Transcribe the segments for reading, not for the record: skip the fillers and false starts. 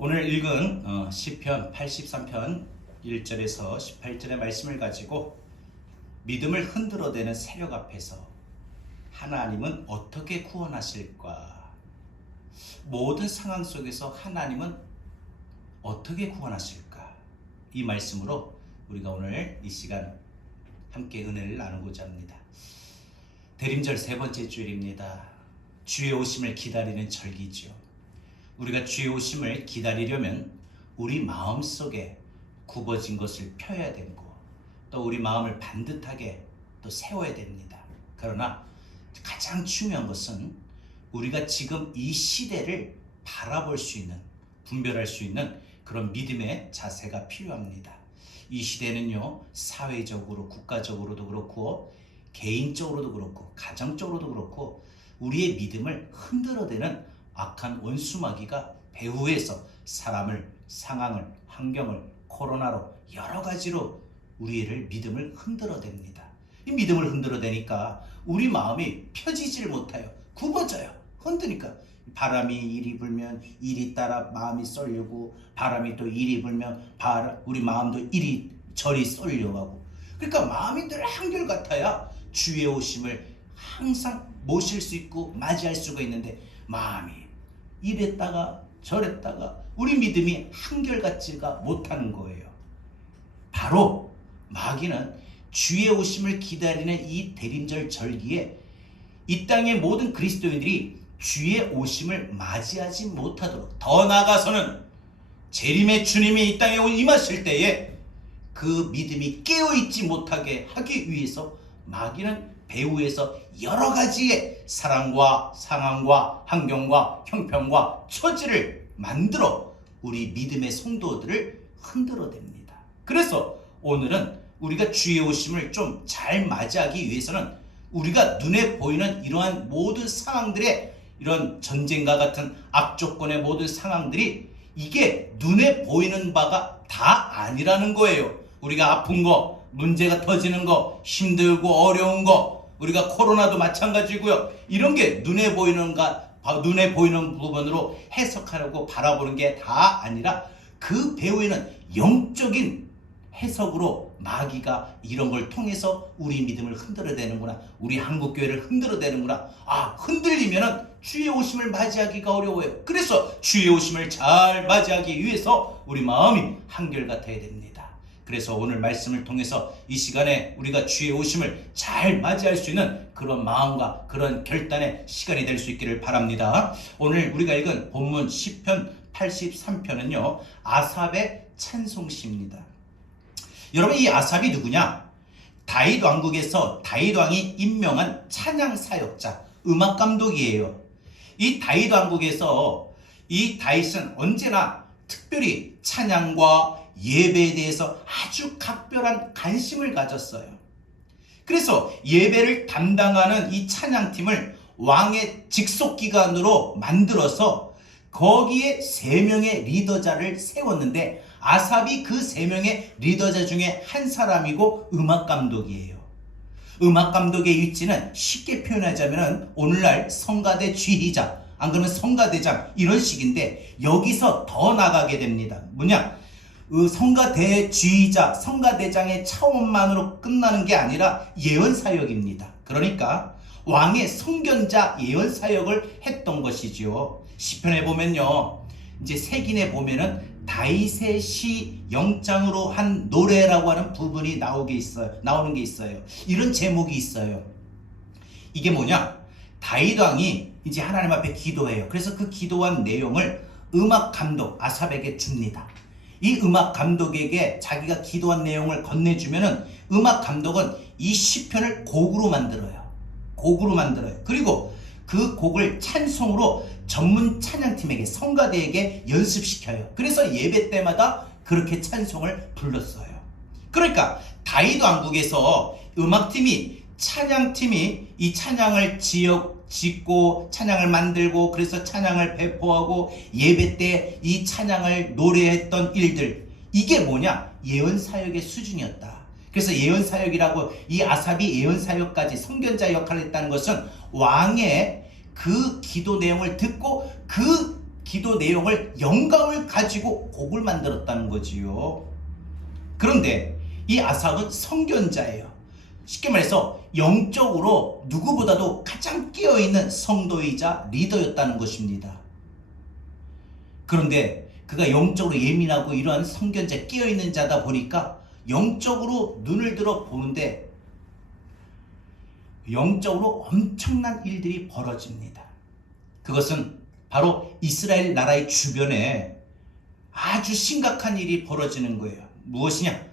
오늘 읽은 시편 83편 1절에서 18절의 말씀을 가지고 믿음을 흔들어대는 세력 앞에서 하나님은 어떻게 구원하실까? 모든 상황 속에서 하나님은 어떻게 구원하실까? 이 말씀으로 우리가 오늘 이 시간 함께 은혜를 나누고자 합니다. 대림절 세 번째 주일입니다. 주의 오심을 기다리는 절기죠. 우리가 주의 오심을 기다리려면 우리 마음속에 굽어진 것을 펴야 되고 또 우리 마음을 반듯하게 또 세워야 됩니다. 그러나 가장 중요한 것은 우리가 지금 이 시대를 바라볼 수 있는, 분별할 수 있는 그런 믿음의 자세가 필요합니다. 이 시대는요, 사회적으로, 국가적으로도 그렇고 개인적으로도 그렇고 가정적으로도 그렇고 우리의 믿음을 흔들어대는 악한 원수마귀가 배후에서 사람을, 상황을, 환경을 코로나로 여러 가지로 우리를 믿음을 흔들어댑니다. 이 믿음을 흔들어대니까 우리 마음이 펴지질 못해요. 굽어져요. 흔드니까 바람이 이리 불면 이리 따라 마음이 쏠리고 바람이 또 이리 불면 우리 마음도 이리 저리 쏠려가고, 그러니까 마음이 늘 한결같아야 주의 오심을 항상 모실 수 있고 맞이할 수가 있는데 마음이 이랬다가 저랬다가 우리 믿음이 한결같지가 못하는 거예요. 바로 마귀는 주의 오심을 기다리는 이 대림절 절기에 이 땅의 모든 그리스도인들이 주의 오심을 맞이하지 못하도록, 더 나아가서는 재림의 주님이 이 땅에 임하실 때에 그 믿음이 깨어있지 못하게 하기 위해서 마귀는 배후에서 여러 가지의 사랑과 상황과 환경과 형편과 처지를 만들어 우리 믿음의 성도들을 흔들어댑니다. 그래서 오늘은 우리가 주의 오심을 좀 잘 맞이하기 위해서는 우리가 눈에 보이는 이러한 모든 상황들의 이런 전쟁과 같은 악조건의 모든 상황들이 이게 눈에 보이는 바가 다 아니라는 거예요. 우리가 아픈 거, 문제가 터지는 거, 힘들고 어려운 거, 우리가 코로나도 마찬가지고요. 이런 게 눈에 보이는 부분으로 해석하려고 바라보는 게 다 아니라 그 배후에는 영적인 해석으로 마귀가 이런 걸 통해서 우리 믿음을 흔들어대는구나, 우리 한국교회를 흔들어대는구나. 흔들리면은 주의 오심을 맞이하기가 어려워요. 그래서 주의 오심을 잘 맞이하기 위해서 우리 마음이 한결같아야 됩니다. 그래서 오늘 말씀을 통해서 이 시간에 우리가 주의 오심을 잘 맞이할 수 있는 그런 마음과 그런 결단의 시간이 될 수 있기를 바랍니다. 오늘 우리가 읽은 본문 시편 83편은요 아삽의 찬송시입니다. 여러분, 이 아삽이 누구냐? 다윗 왕국에서 다윗 왕이 임명한 찬양 사역자, 음악 감독이에요. 이 다윗 왕국에서 이 다윗은 언제나 특별히 찬양과 예배에 대해서 아주 각별한 관심을 가졌어요. 그래서 예배를 담당하는 이 찬양팀을 왕의 직속기관으로 만들어서 거기에 3명의 리더자를 세웠는데 아삽이 그 3명의 리더자 중에 한 사람이고 음악감독이에요. 음악감독의 위치는 쉽게 표현하자면 오늘날 성가대 지휘자, 안 그러면 성가대장, 이런 식인데 여기서 더 나가게 됩니다. 뭐냐? 성가대 지휘자, 성가대장의 차원만으로 끝나는 게 아니라 예언사역입니다. 그러니까 왕의 선견자 예언사역을 했던 것이죠. 시편에 보면요, 이제 색인에 보면은 다윗의 시 영장으로 한 노래라고 하는 부분이 나오는 게 있어요. 이런 제목이 있어요. 이게 뭐냐? 다윗 왕이 이제 하나님 앞에 기도해요. 그래서 그 기도한 내용을 음악 감독 아삽에게 줍니다. 이 음악 감독에게 자기가 기도한 내용을 건네주면은 음악 감독은 이 시편을 곡으로 만들어요. 그리고 그 곡을 찬송으로 전문 찬양팀에게, 성가대에게 연습시켜요. 그래서 예배 때마다 그렇게 찬송을 불렀어요. 그러니까 다윗 왕국에서 음악팀이, 찬양팀이 이 찬양을 짓고 찬양을 만들고 그래서 찬양을 배포하고 예배 때 이 찬양을 노래했던 일들, 이게 뭐냐? 예언사역의 수준이었다. 그래서 예언사역이라고, 이 아삽이 예언사역까지 선견자 역할을 했다는 것은 왕의 그 기도 내용을 듣고 그 기도 내용을 영감을 가지고 곡을 만들었다는 거지요. 그런데 이 아삽은 선견자예요. 쉽게 말해서 영적으로 누구보다도 가장 끼어있는 성도이자 리더였다는 것입니다. 그런데 그가 영적으로 예민하고 이러한 선견자 끼어있는 자다 보니까 영적으로 눈을 들어 보는데 영적으로 엄청난 일들이 벌어집니다. 그것은 바로 이스라엘 나라의 주변에 아주 심각한 일이 벌어지는 거예요. 무엇이냐?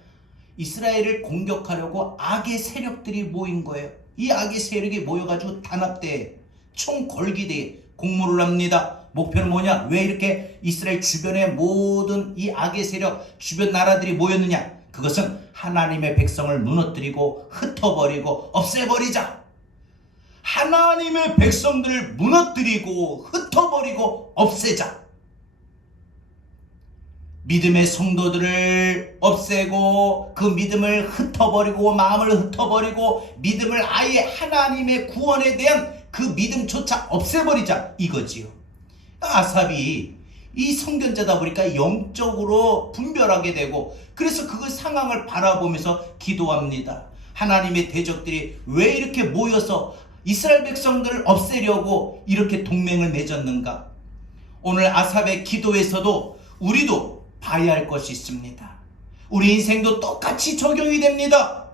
이스라엘을 공격하려고 악의 세력들이 모인 거예요. 이 악의 세력이 모여가지고 단합대회, 총걸기대회 공모를 합니다. 목표는 뭐냐? 왜 이렇게 이스라엘 주변의 모든 이 악의 세력, 주변 나라들이 모였느냐? 그것은 하나님의 백성을 무너뜨리고 흩어버리고 없애버리자. 하나님의 백성들을 무너뜨리고 흩어버리고 없애자. 믿음의 성도들을 없애고 그 믿음을 흩어버리고 마음을 흩어버리고 믿음을 아예 하나님의 구원에 대한 그 믿음조차 없애버리자 이거지요. 아삽이 이 선견자다 보니까 영적으로 분별하게 되고 그래서 그 상황을 바라보면서 기도합니다. 하나님의 대적들이 왜 이렇게 모여서 이스라엘 백성들을 없애려고 이렇게 동맹을 맺었는가? 오늘 아삽의 기도에서도 우리도 봐야 할 것이 있습니다. 우리 인생도 똑같이 적용이 됩니다.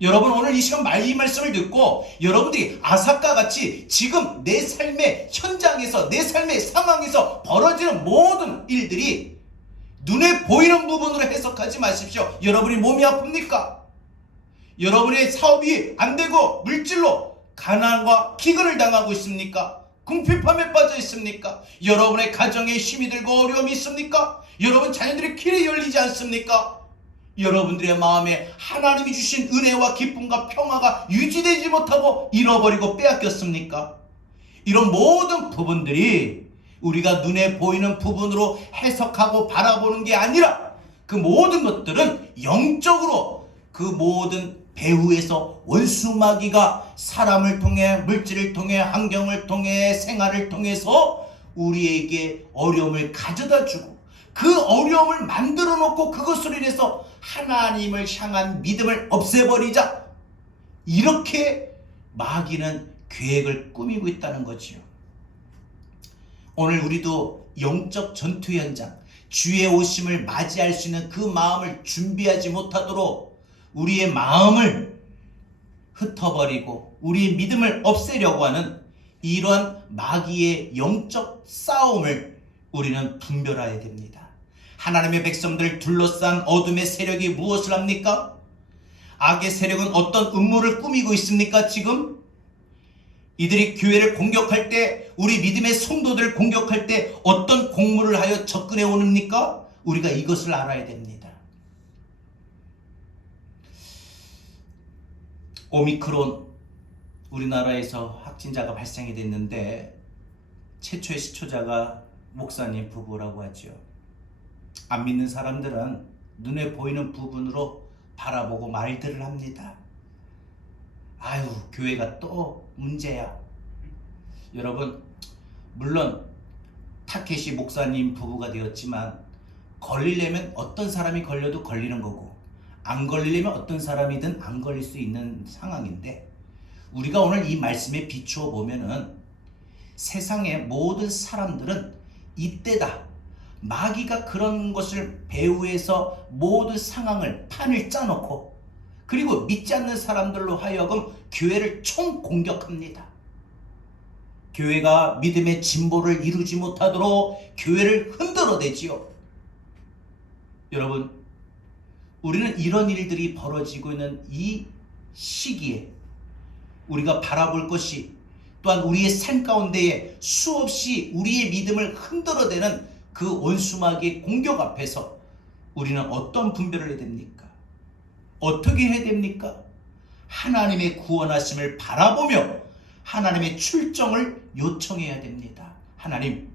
여러분 오늘 이 시간 이 말씀을 듣고 여러분들이 아삽과 같이 지금 내 삶의 현장에서 내 삶의 상황에서 벌어지는 모든 일들이 눈에 보이는 부분으로 해석하지 마십시오. 여러분이 몸이 아픕니까? 여러분의 사업이 안 되고 물질로 가난과 기근을 당하고 있습니까? 궁핍함에 빠져 있습니까? 여러분의 가정에 힘이 들고 어려움이 있습니까? 여러분 자녀들의 길이 열리지 않습니까? 여러분들의 마음에 하나님이 주신 은혜와 기쁨과 평화가 유지되지 못하고 잃어버리고 빼앗겼습니까? 이런 모든 부분들이 우리가 눈에 보이는 부분으로 해석하고 바라보는 게 아니라 그 모든 것들은 영적으로 그 모든 배후에서 원수마귀가 사람을 통해 물질을 통해 환경을 통해 생활을 통해서 우리에게 어려움을 가져다 주고 그 어려움을 만들어 놓고 그것으로 인해서 하나님을 향한 믿음을 없애버리자 이렇게 마귀는 계획을 꾸미고 있다는 거지요. 오늘 우리도 영적 전투 현장 주의 오심을 맞이할 수 있는 그 마음을 준비하지 못하도록 우리의 마음을 흩어버리고 우리의 믿음을 없애려고 하는 이러한 마귀의 영적 싸움을 우리는 분별해야 됩니다. 하나님의 백성들을 둘러싼 어둠의 세력이 무엇을 합니까? 악의 세력은 어떤 음모를 꾸미고 있습니까? 지금 이들이 교회를 공격할 때 우리 믿음의 성도들을 공격할 때 어떤 공모를 하여 접근해 오는니까? 우리가 이것을 알아야 됩니다. 오미크론 우리나라에서 확진자가 발생이 됐는데 최초의 시초자가 목사님 부부라고 하죠. 안 믿는 사람들은 눈에 보이는 부분으로 바라보고 말들을 합니다. 아유, 교회가 또 문제야. 여러분, 물론 타케시 목사님 부부가 되었지만 걸리려면 어떤 사람이 걸려도 걸리는 거고 안 걸리려면 어떤 사람이든 안 걸릴 수 있는 상황인데 우리가 오늘 이 말씀에 비추어 보면은 세상의 모든 사람들은 이때다. 마귀가 그런 것을 배후에서 모든 상황을 판을 짜놓고 그리고 믿지 않는 사람들로 하여금 교회를 총공격합니다. 교회가 믿음의 진보를 이루지 못하도록 교회를 흔들어대지요. 여러분, 우리는 이런 일들이 벌어지고 있는 이 시기에 우리가 바라볼 것이 또한 우리의 삶 가운데에 수없이 우리의 믿음을 흔들어대는 그 원수마귀의 공격 앞에서 우리는 어떤 분별을 해야 됩니까? 어떻게 해야 됩니까? 하나님의 구원하심을 바라보며 하나님의 출정을 요청해야 됩니다. 하나님,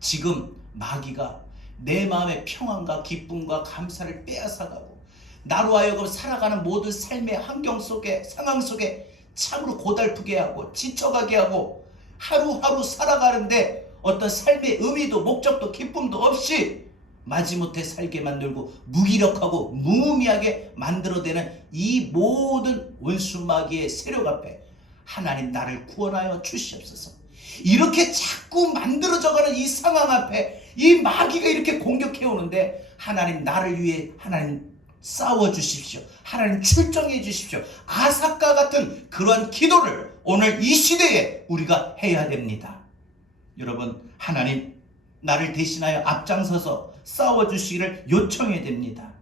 지금 마귀가 내 마음의 평안과 기쁨과 감사를 빼앗아가고 나로 하여금 살아가는 모든 삶의 환경 속에 상황 속에 참으로 고달프게 하고 지쳐가게 하고 하루하루 살아가는데 어떤 삶의 의미도 목적도 기쁨도 없이 마지못해 살게 만들고 무기력하고 무의미하게 만들어내는 이 모든 원수 마귀의 세력 앞에 하나님 나를 구원하여 주시옵소서. 이렇게 자꾸 만들어져가는 이 상황 앞에 이 마귀가 이렇게 공격해 오는데 하나님 나를 위해 하나님 싸워 주십시오. 하나님 출정해 주십시오. 아삭과 같은 그런 기도를 오늘 이 시대에 우리가 해야 됩니다. 여러분, 하나님 나를 대신하여 앞장서서 싸워주시기를 요청해야 됩니다.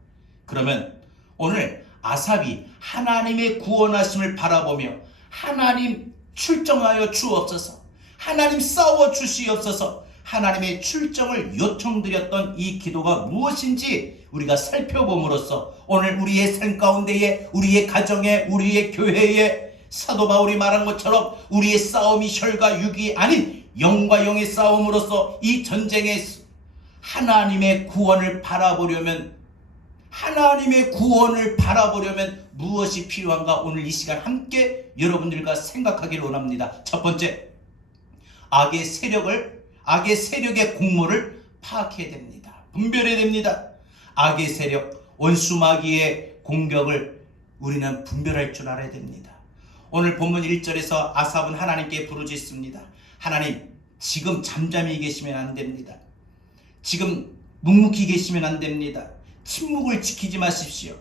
그러면 오늘 아삽이 하나님의 구원하심을 바라보며 하나님 출정하여 주옵소서, 하나님 싸워주시옵소서, 하나님의 출정을 요청드렸던 이 기도가 무엇인지 우리가 살펴봄으로써 오늘 우리의 삶 가운데에, 우리의 가정에, 우리의 교회에 사도 바울이 말한 것처럼 우리의 싸움이 혈과 육이 아닌 영과 영의 싸움으로써 이 전쟁에 하나님의 구원을 바라보려면 무엇이 필요한가 오늘 이 시간 함께 여러분들과 생각하기를 원합니다. 첫 번째, 악의 세력의 공모를 파악해야 됩니다. 분별해야 됩니다. 악의 세력, 원수 마귀의 공격을 우리는 분별할 줄 알아야 됩니다. 오늘 본문 1절에서 아삽은 하나님께 부르짖습니다. 하나님, 지금 잠잠히 계시면 안 됩니다. 지금 묵묵히 계시면 안 됩니다. 침묵을 지키지 마십시오.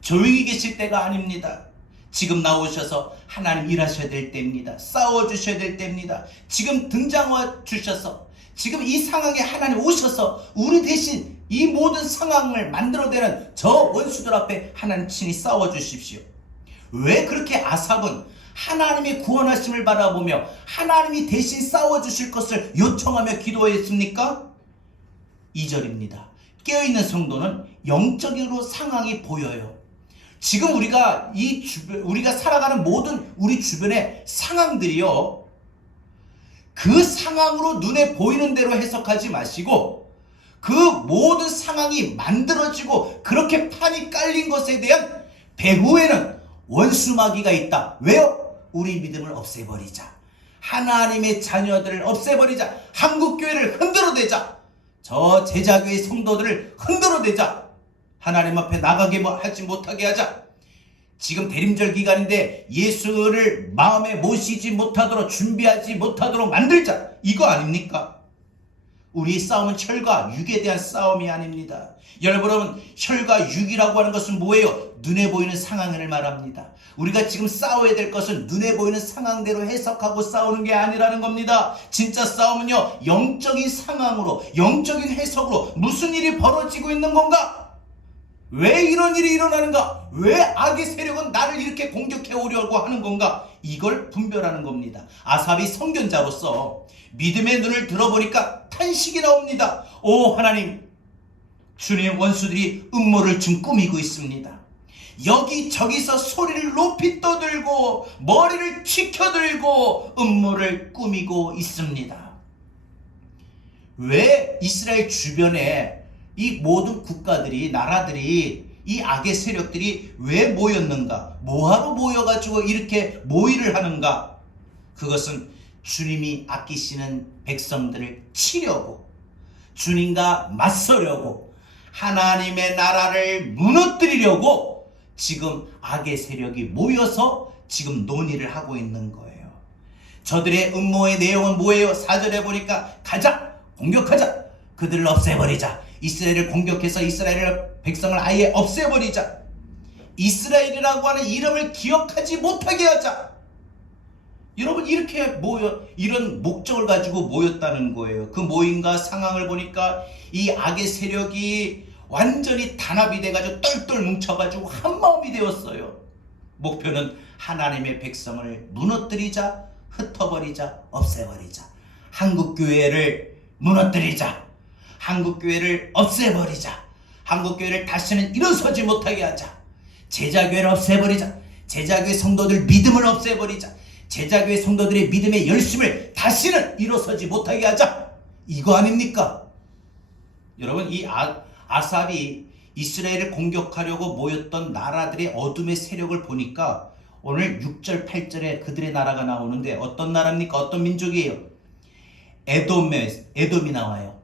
조용히 계실 때가 아닙니다. 지금 나오셔서 하나님 일하셔야 될 때입니다. 싸워주셔야 될 때입니다. 지금 등장해 주셔서 지금 이 상황에 하나님 오셔서 우리 대신 이 모든 상황을 만들어내는 저 원수들 앞에 하나님 친히 싸워주십시오. 왜 그렇게 아삽은 하나님의 구원하심을 바라보며 하나님이 대신 싸워주실 것을 요청하며 기도했습니까? 2절입니다. 깨어있는 성도는 영적으로 상황이 보여요. 지금 우리가 우리가 살아가는 모든 우리 주변의 상황들이요, 그 상황으로 눈에 보이는 대로 해석하지 마시고 그 모든 상황이 만들어지고 그렇게 판이 깔린 것에 대한 배후에는 원수 마귀가 있다. 왜요? 우리 믿음을 없애버리자, 하나님의 자녀들을 없애버리자, 한국교회를 흔들어대자, 저 제자교회 성도들을 흔들어대자, 하나님 앞에 나가게 하지 못하게 하자. 지금 대림절 기간인데 예수를 마음에 모시지 못하도록, 준비하지 못하도록 만들자, 이거 아닙니까? 우리의 싸움은 혈과 육에 대한 싸움이 아닙니다. 여러분, 혈과 육이라고 하는 것은 뭐예요? 눈에 보이는 상황을 말합니다. 우리가 지금 싸워야 될 것은 눈에 보이는 상황대로 해석하고 싸우는 게 아니라는 겁니다. 진짜 싸움은요, 영적인 상황으로, 영적인 해석으로 무슨 일이 벌어지고 있는 건가? 왜 이런 일이 일어나는가? 왜 악의 세력은 나를 이렇게 공격해 오려고 하는 건가? 이걸 분별하는 겁니다. 아삽이 선견자로서 믿음의 눈을 들어보니까 탄식이 나옵니다. 오 하나님, 주님의 원수들이 음모를 좀 꾸미고 있습니다. 여기저기서 소리를 높이 떠들고 머리를 치켜들고 음모를 꾸미고 있습니다. 왜 이스라엘 주변에 이 모든 국가들이, 나라들이, 이 악의 세력들이 왜 모였는가? 뭐하러 모여가지고 이렇게 모의를 하는가? 그것은 주님이 아끼시는 백성들을 치려고, 주님과 맞서려고, 하나님의 나라를 무너뜨리려고 지금 악의 세력이 모여서 지금 논의를 하고 있는 거예요. 저들의 음모의 내용은 뭐예요? 4절에 보니까 가자, 공격하자, 그들을 없애버리자, 이스라엘을 공격해서 이스라엘 백성을 아예 없애버리자, 이스라엘이라고 하는 이름을 기억하지 못하게 하자. 여러분, 이렇게 이런 목적을 가지고 모였다는 거예요. 그 모임과 상황을 보니까 이 악의 세력이 완전히 단합이 돼가지고 똘똘 뭉쳐가지고 한 마음이 되었어요. 목표는 하나님의 백성을 무너뜨리자, 흩어버리자, 없애버리자. 한국교회를 무너뜨리자, 한국교회를 없애버리자, 한국교회를 다시는 일어서지 못하게 하자, 제자교회를 없애버리자, 제자교회 성도들 믿음을 없애버리자, 제자교회 성도들의 믿음의 열심을 다시는 일어서지 못하게 하자. 이거 아닙니까? 여러분, 이 아삽이 이스라엘을 공격하려고 모였던 나라들의 어둠의 세력을 보니까 오늘 6절 8절에 그들의 나라가 나오는데 어떤 나라입니까? 어떤 민족이에요? 에돔이 나와요.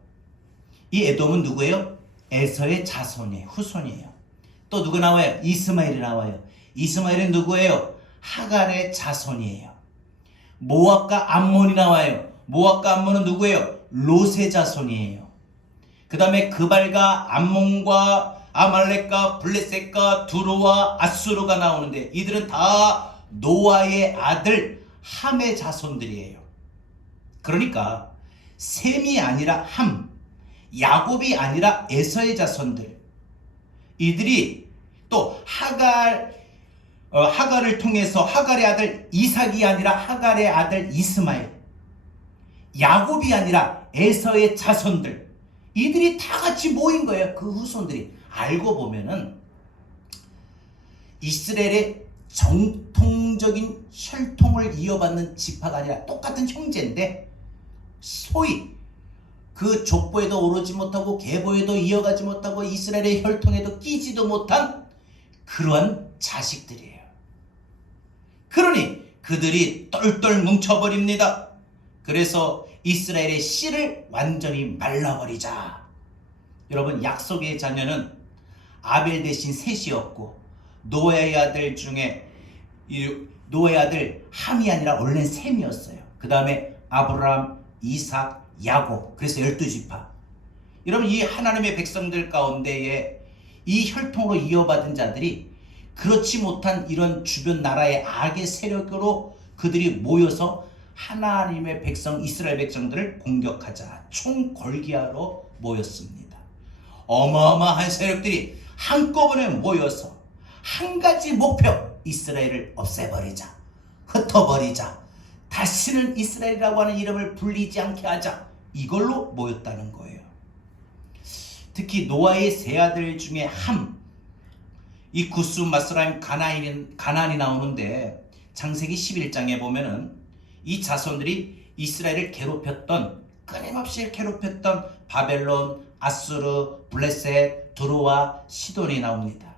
이 에돔은 누구예요? 에서의 자손이에요. 후손이에요. 또 누구 나와요? 이스마엘이 나와요. 이스마엘은 누구예요? 하갈의 자손이에요. 모압과 암몬이 나와요. 모압과 암몬은 누구예요? 롯의 자손이에요. 그 다음에 그발과 암몬과 아말렉과 블레셋과 두로와 아수르가 나오는데 이들은 다 노아의 아들 함의 자손들이에요. 그러니까 셈이 아니라 함, 야곱이 아니라 에서의 자손들, 이들이 또 하갈을 통해서 하갈의 아들 이삭이 아니라 하갈의 아들 이스마엘, 야곱이 아니라 에서의 자손들, 이들이 다 같이 모인 거예요. 그 후손들이. 알고 보면은 이스라엘의 정통적인 혈통을 이어받는 지파가 아니라 똑같은 형제인데 소위 그 족보에도 오르지 못하고 계보에도 이어가지 못하고 이스라엘의 혈통에도 끼지도 못한 그러한 자식들이에요. 그러니 그들이 똘똘 뭉쳐버립니다. 그래서 이스라엘의 씨를 완전히 말라버리자. 여러분, 약속의 자녀는 아벨 대신 셋이었고 노아의 아들 중에 노아의 아들 함이 아니라 원래는 셈이었어요. 그 다음에 아브라함, 이삭, 야곱. 그래서 12지파. 여러분, 이 하나님의 백성들 가운데에 이 혈통으로 이어받은 자들이 그렇지 못한 이런 주변 나라의 악의 세력으로 그들이 모여서 하나님의 백성 이스라엘 백성들을 공격하자 총궐기하러 모였습니다. 어마어마한 세력들이 한꺼번에 모여서 한 가지 목표, 이스라엘을 없애버리자, 흩어버리자, 다시는 이스라엘이라고 하는 이름을 불리지 않게 하자, 이걸로 모였다는 거예요. 특히 노아의 세 아들 중에 함, 이 구스, 마스라임, 가나안이 나오는데 창세기 11장에 보면은 이 자손들이 이스라엘을 괴롭혔던, 끊임없이 괴롭혔던 바벨론, 아수르, 블레셋, 두로와 시돈이 나옵니다.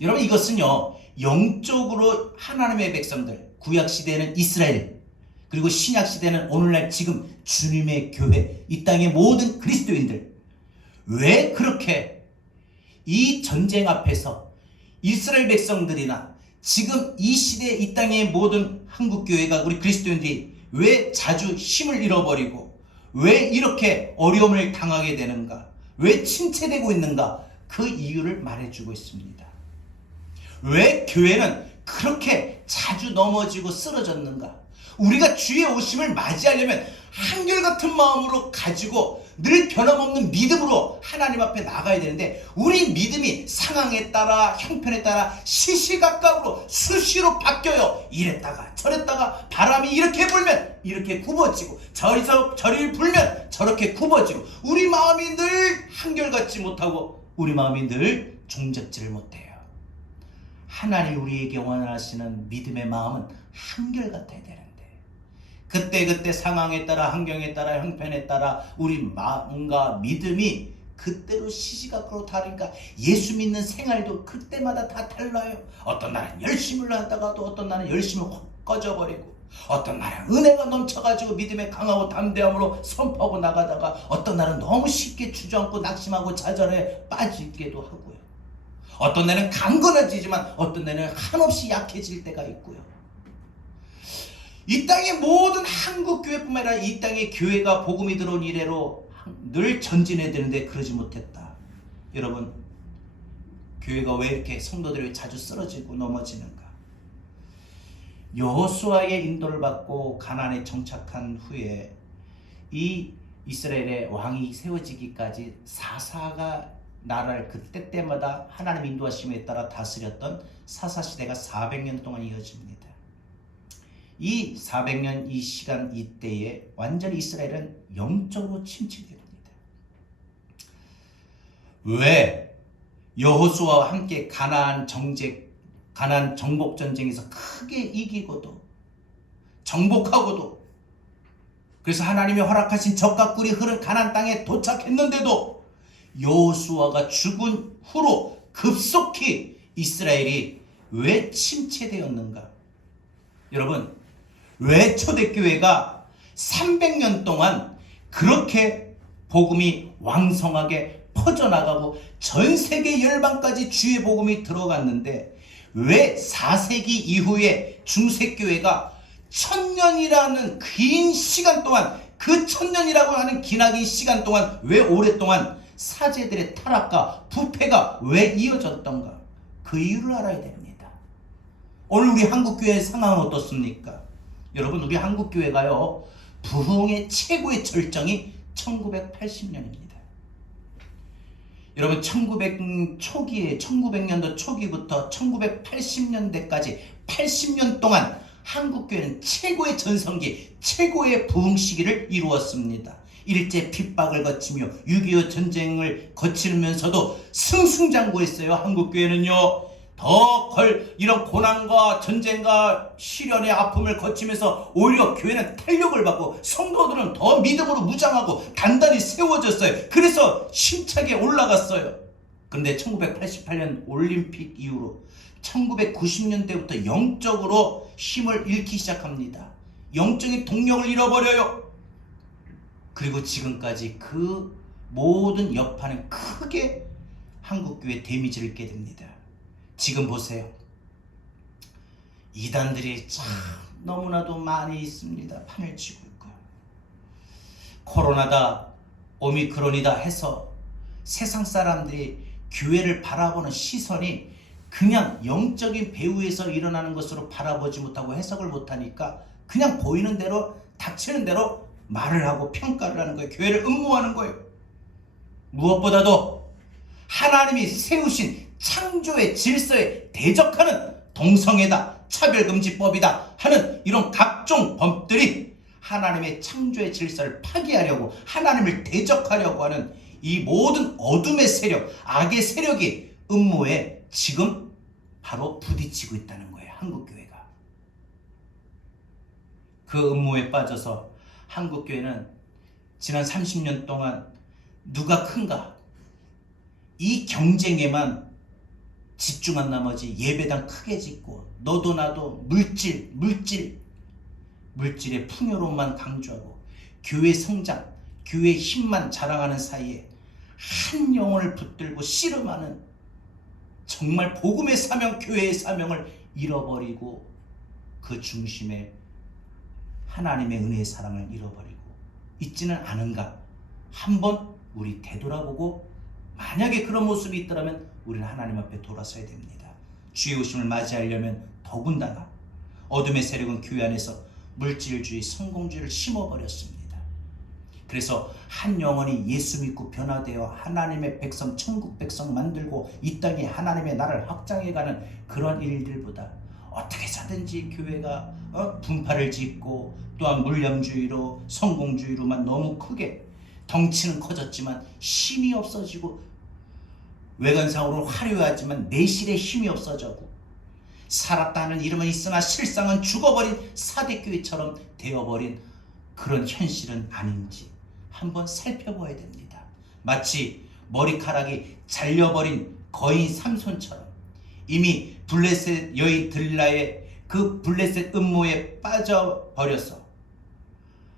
여러분, 이것은요 영적으로 하나님의 백성들, 구약시대에는 이스라엘, 그리고 신약시대는 오늘날 지금 주님의 교회, 이 땅의 모든 그리스도인들, 왜 그렇게 이 전쟁 앞에서 이스라엘 백성들이나 지금 이 시대 이 땅의 모든 한국교회가, 우리 그리스도인들이 왜 자주 힘을 잃어버리고 왜 이렇게 어려움을 당하게 되는가, 왜 침체되고 있는가, 그 이유를 말해주고 있습니다. 왜 교회는 그렇게 자주 넘어지고 쓰러졌는가? 우리가 주의 오심을 맞이하려면 한결같은 마음으로 가지고 늘 변함없는 믿음으로 하나님 앞에 나가야 되는데, 우리 믿음이 상황에 따라 형편에 따라 시시각각으로 수시로 바뀌어요. 이랬다가 저랬다가 바람이 이렇게 불면 이렇게 굽어지고 저리서 저리 불면 저렇게 굽어지고, 우리 마음이 늘 한결같지 못하고 우리 마음이 늘 종잡지를 못해요. 하나님 우리에게 원하시는 믿음의 마음은 한결같아야 되는데, 그때 상황에 따라, 환경에 따라, 형편에 따라 우리 마음과 믿음이 그때로 시시각각으로 다르니까 예수 믿는 생활도 그때마다 다 달라요. 어떤 날은 열심을 하다가도 어떤 날은 열심을 확 꺼져버리고, 어떤 날은 은혜가 넘쳐가지고 믿음에 강하고 담대함으로 선포하고 나가다가 어떤 날은 너무 쉽게 주저앉고 낙심하고 좌절에 빠지기도 하고요. 어떤 날은 강건해지지만 어떤 날은 한없이 약해질 때가 있고요. 이 땅의 모든 한국교회뿐만 아니라 이 땅의 교회가 복음이 들어온 이래로 늘 전진해야 되는데 그러지 못했다. 여러분, 교회가 왜 이렇게 성도들이 자주 쓰러지고 넘어지는가? 여호수아의 인도를 받고 가나안에 정착한 후에 이 이스라엘의 왕이 세워지기까지 사사가 나라를 그때 때마다 하나님 인도하심에 따라 다스렸던 사사시대가 400년 동안 이어집니다. 이 400년 이 시간 이때에 완전히 이스라엘은 영적으로 침체됩니다. 왜? 여호수아와 함께 가나안 정복 전쟁에서 크게 이기고도 정복하고도, 그래서 하나님이 허락하신 적과 꿀이 흐른 가나안 땅에 도착했는데도 여호수아가 죽은 후로 급속히 이스라엘이 왜 침체되었는가? 여러분, 왜 초대교회가 300년 동안 그렇게 복음이 왕성하게 퍼져나가고 전 세계 열방까지 주의 복음이 들어갔는데 왜 4세기 이후에 중세교회가 1000년이라는 긴 시간 동안, 그 1000년이라고 하는 기나긴 시간 동안 왜 오랫동안 사제들의 타락과 부패가 왜 이어졌던가? 그 이유를 알아야 됩니다. 오늘 우리 한국교회의 상황은 어떻습니까? 여러분, 우리 한국교회가요, 부흥의 최고의 절정이 1980년입니다. 여러분, 1900년도 초기부터 1980년대까지 80년 동안 한국교회는 최고의 전성기, 최고의 부흥 시기를 이루었습니다. 일제 핍박을 거치며 6.25 전쟁을 거치면서도 승승장구했어요. 한국교회는요. 이런 고난과 전쟁과 시련의 아픔을 거치면서 오히려 교회는 탄력을 받고 성도들은 더 믿음으로 무장하고 단단히 세워졌어요. 그래서 힘차게 올라갔어요. 그런데 1988년 올림픽 이후로 1990년대부터 영적으로 힘을 잃기 시작합니다. 영적인 동력을 잃어버려요. 그리고 지금까지 그 모든 여파는 크게 한국교회에 데미지를 입게 됩니다. 지금 보세요. 이단들이 참 너무나도 많이 있습니다. 판을 치고 있고요. 코로나다, 오미크론이다 해서 세상 사람들이 교회를 바라보는 시선이 그냥 영적인 배후에서 일어나는 것으로 바라보지 못하고 해석을 못하니까 그냥 보이는 대로, 닥치는 대로 말을 하고 평가를 하는 거예요. 교회를 음모하는 거예요. 무엇보다도 하나님이 세우신 창조의 질서에 대적하는 동성애다, 차별금지법이다 하는 이런 각종 법들이 하나님의 창조의 질서를 파괴하려고, 하나님을 대적하려고 하는 이 모든 어둠의 세력, 악의 세력이 음모에 지금 바로 부딪히고 있다는 거예요. 한국교회가. 그 음모에 빠져서 한국교회는 지난 30년 동안 누가 큰가, 이 경쟁에만 집중한 나머지 예배당 크게 짓고 너도 나도 물질의 풍요로움만 강조하고 교회 성장, 교회 힘만 자랑하는 사이에 한 영혼을 붙들고 씨름하는, 정말 복음의 사명, 교회의 사명을 잃어버리고 그 중심에 하나님의 은혜의 사랑을 잃어버리고 있지는 않은가? 한번 우리 되돌아보고, 만약에 그런 모습이 있더라면 우리는 하나님 앞에 돌아서야 됩니다. 주의 오심을 맞이하려면 더군다나 어둠의 세력은 교회 안에서 물질주의, 성공주의를 심어버렸습니다. 그래서 한 영혼이 예수 믿고 변화되어 하나님의 백성, 천국 백성 만들고 이 땅에 하나님의 나라를 확장해가는 그런 일들보다 어떻게 해서든지 교회가 분파를 짓고 또한 물량주의로, 성공주의로만 너무 크게, 덩치는 커졌지만 힘이 없어지고, 외관상으로 화려하지만 내실에 힘이 없어지고, 살았다는 이름은 있으나 실상은 죽어버린 사대교회처럼 되어버린 그런 현실은 아닌지 한번 살펴봐야 됩니다. 마치 머리카락이 잘려버린 거인 삼손처럼 이미 블레셋 여인 들라의 그 블레셋 음모에 빠져버려서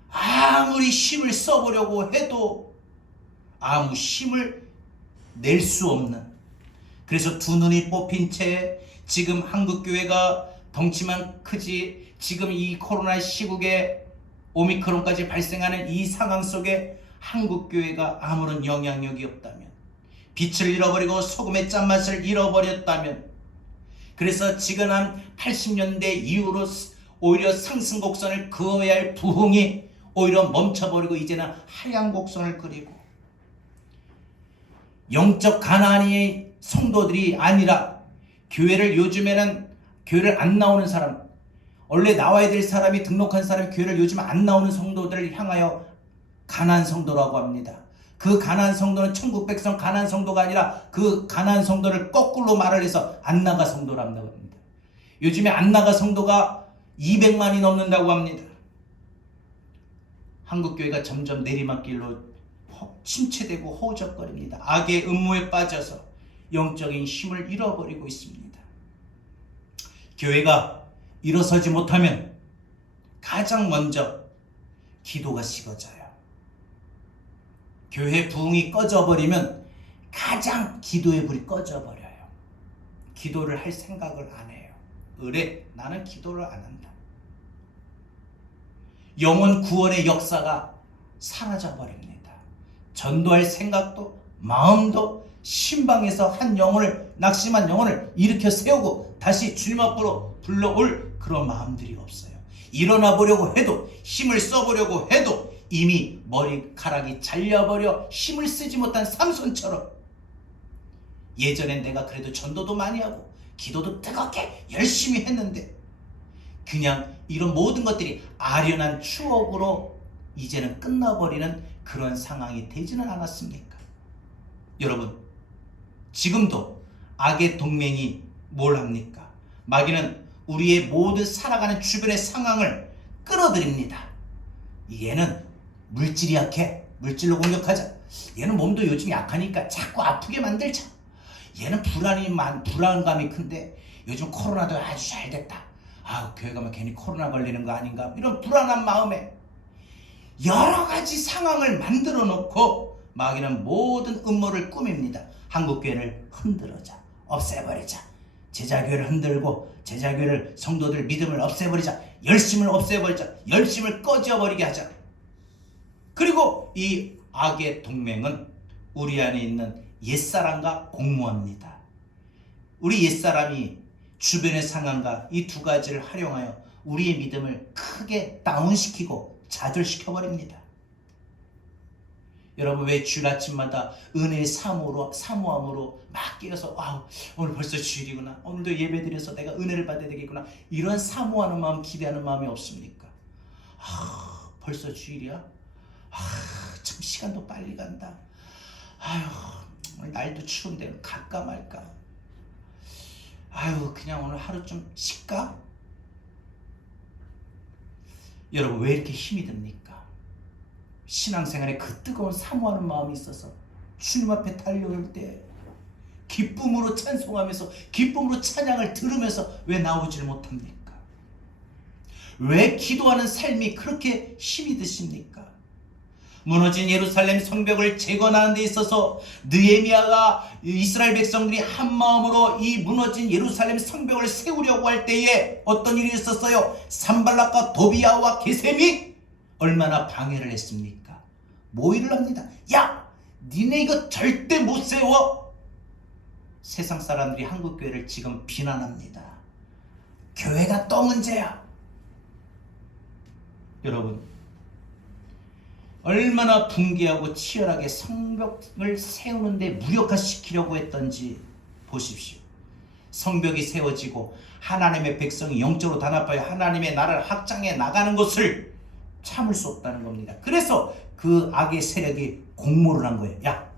아무리 힘을 써보려고 해도 아무 힘을 낼 수 없는, 그래서 두 눈이 뽑힌 채 지금 한국교회가 덩치만 크지, 지금 이 코로나 시국에 오미크론까지 발생하는 이 상황 속에 한국교회가 아무런 영향력이 없다면, 빛을 잃어버리고 소금의 짠맛을 잃어버렸다면, 그래서 지금한 80년대 이후로 오히려 상승 곡선을 그어야 할 부흥이 오히려 멈춰버리고 이제는 하향 곡선을 그리고, 영적 가난이 성도들이 아니라 교회를, 요즘에는 교회를 안 나오는 사람, 원래 나와야 될 사람이, 등록한 사람이 교회를 요즘 안 나오는 성도들을 향하여 가난 성도라고 합니다. 그 가난 성도는 천국 백성 가난 성도가 아니라 그 가난 성도를 거꾸로 말을 해서 안 나가 성도라고 합니다. 요즘에 안 나가 성도가 200만이 넘는다고 합니다. 한국교회가 점점 내리막길로 침체되고 허우적거립니다. 악의 음모에 빠져서 영적인 힘을 잃어버리고 있습니다. 교회가 일어서지 못하면 가장 먼저 기도가 식어져요. 교회 부흥이 꺼져버리면 가장 기도의 불이 꺼져버려요. 기도를 할 생각을 안 해요. 의뢰, 나는 기도를 안 한다. 영혼 구원의 역사가 사라져버립니다. 전도할 생각도 마음도 신방에서 한 영혼을, 낙심한 영혼을 일으켜 세우고 다시 주님 앞으로 불러올 그런 마음들이 없어요. 일어나 보려고 해도, 힘을 써보려고 해도 이미 머리카락이 잘려버려 힘을 쓰지 못한 삼손처럼, 예전엔 내가 그래도 전도도 많이 하고 기도도 뜨겁게 열심히 했는데 그냥 이런 모든 것들이 아련한 추억으로 이제는 끝나버리는 그런 상황이 되지는 않았습니까? 여러분, 지금도 악의 동맹이 뭘 합니까? 마귀는 우리의 모든 살아가는 주변의 상황을 끌어들입니다. 얘는 물질이 약해, 물질로 공격하자. 얘는 몸도 요즘 약하니까 자꾸 아프게 만들자. 얘는 불안감이 큰데 요즘 코로나도 아주 잘 됐다. 아, 교회 가면 괜히 코로나 걸리는 거 아닌가, 이런 불안한 마음에 여러 가지 상황을 만들어 놓고 마귀는 모든 음모를 꾸밉니다. 한국교회를 흔들어자, 없애버리자. 제자교회를 흔들고 제자교회를, 성도들 믿음을 없애버리자. 열심을 없애버리자. 열심을 꺼져버리게 하자. 그리고 이 악의 동맹은 우리 안에 있는 옛사람과 공모합니다. 우리 옛사람이 주변의 상황과 이 두 가지를 활용하여 우리의 믿음을 크게 다운시키고 좌절시켜버립니다. 여러분, 왜 주일 아침마다 은혜의 사모함으로 막 깨어서 오늘 벌써 주일이구나, 오늘도 예배드려서 내가 은혜를 받아야 되겠구나, 이런 사모하는 마음, 기대하는 마음이 없습니까? 벌써 주일이야? 참 시간도 빨리 간다. 날도 추운데 갈까 말까. 그냥 오늘 하루 좀 쉴까? 여러분, 왜 이렇게 힘이 듭니까? 신앙생활에 그 뜨거운 사모하는 마음이 있어서 주님 앞에 달려올 때 기쁨으로 찬송하면서, 기쁨으로 찬양을 들으면서 왜 나오질 못합니까? 왜 기도하는 삶이 그렇게 힘이 드십니까? 무너진 예루살렘 성벽을 재건하는 데 있어서 느헤미야가, 이스라엘 백성들이 한 마음으로 이 무너진 예루살렘 성벽을 세우려고 할 때에 어떤 일이 있었어요? 산발락과 도비야와 게셈이 얼마나 방해를 했습니까? 모의를 합니다. 야, 니네 이거 절대 못 세워. 세상 사람들이 한국교회를 지금 비난합니다. 교회가 또 문제야. 여러분, 얼마나 붕괴하고 치열하게 성벽을 세우는데 무력화시키려고 했던지 보십시오. 성벽이 세워지고 하나님의 백성이 영적으로 단합하여 하나님의 나라를 확장해 나가는 것을 참을 수 없다는 겁니다. 그래서 그 악의 세력이 공모를 한 거예요. 야,